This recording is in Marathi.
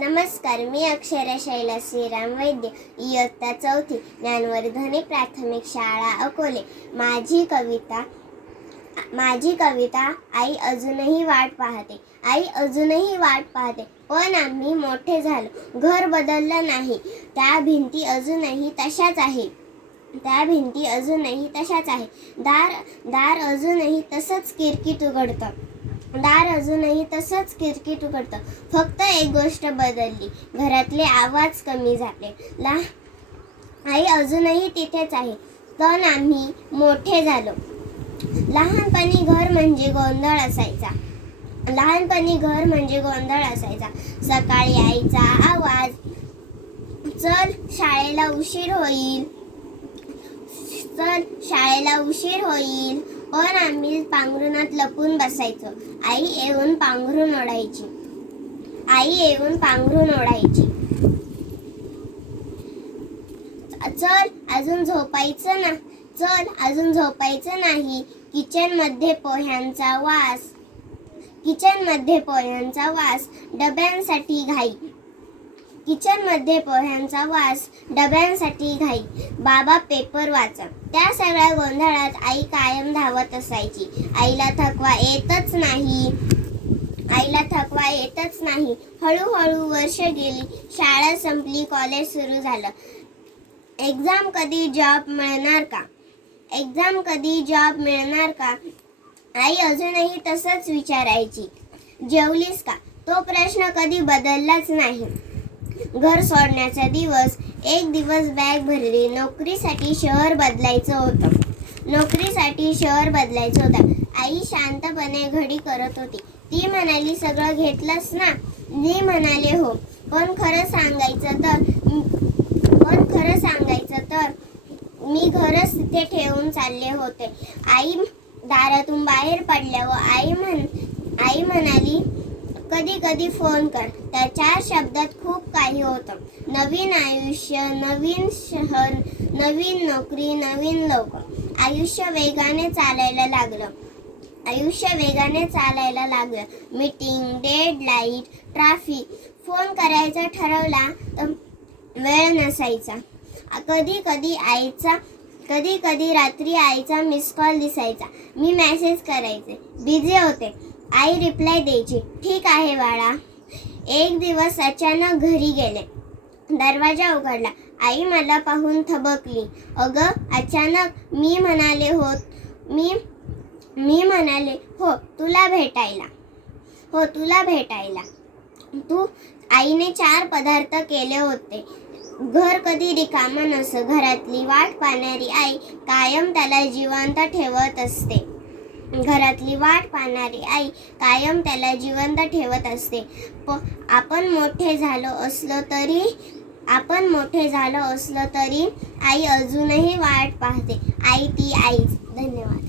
नमस्कार, मी अक्षरा शैला श्रीराम वैद्य, इयत्ता 4थी, ज्ञानवर्धनी प्राथमिक शाळा अकोले. माझी कविता आई अजूनही वाट पाहते. आई अजूनही वाट पाहते, पण आम्ही मोठे झालो. घर बदललं नाही, त्या भिंती अजूनही तशाच आहे. दार अजूनही तसंच किरकिट उघडतं. फक्त एक गोष्ट बदलली, घरातले आवाज कमी झाले. आई अजूनही तिथेच आहे, पण आम्ही मोठे झालो. लहानपणी घर म्हणजे गोंधळ असायचा. सकाळी आईचा आवाज, चल शाळेला उशीर होईल, पण आम्ही पांघरुणात लपून बसायचो. आई येऊन पांघरून ओढायची. चल अजून झोपायचं नाही. किचन मध्ये पोह्यांचा वास, डब्यांसाठी घाई. बाबा पेपर वाचत. त्या सगळ्या गोंधळात आई कायम धावत असायची. आईला थकवा येतच नाही. हळूहळू वर्ष गेली, शाळा संपली, कॉलेज सुरू झालं. एक्झाम कधी जॉब मिळणार का? आई अजूनही तसंच विचारायची. जेवलीस का? तो प्रश्न कधी बदललाच नाही. घर सोडण्याचा दिवस. एक दिवस बॅग भरली. नोकरीसाठी शहर बदलायचं होतं. आई शांतपणे घडी करत होती. ती म्हणाली, सगळं घेतलंस ना? मी म्हणाले, हो. पण खरं सांगायचं तर मी घरच तिथे ठेवून चालले होते. आई दारातून बाहेर पडल्यावर आई म्हणाली, कधी कधी फोन कर. त्या 4 शब्दात खूप काही होतं. नवीन आयुष्य, नवीन शहर, नवीन नोकरी, नवीन लोक. आयुष्य वेगाने चालायला लागलं. Meeting, deadline, traffic. फोन करायचा ठरवला तर वेळ नसायचा. कधी रात्री आईचा मिस कॉल दिसायचा. मी मेसेज करायचे, बिझी होते. आई रिप्लाय द्यायची, ठीक आहे बाळा. एक दिवस अचानक घरी गेले. दरवाजा उघडला. आई मला पाहून थबकली. अगं अचानक? मी म्हणाले, हो तुला भेटायला. आईने 4 पदार्थ केले होते. घर कधी रिकामं नसतं. घरातली वाट पाहणारी आई कायम त्याला जिवंत ठेवत असते. आपण मोठे झालो असलो तरी आई अजूनही वाट पाहते. आई ती आईच. धन्यवाद.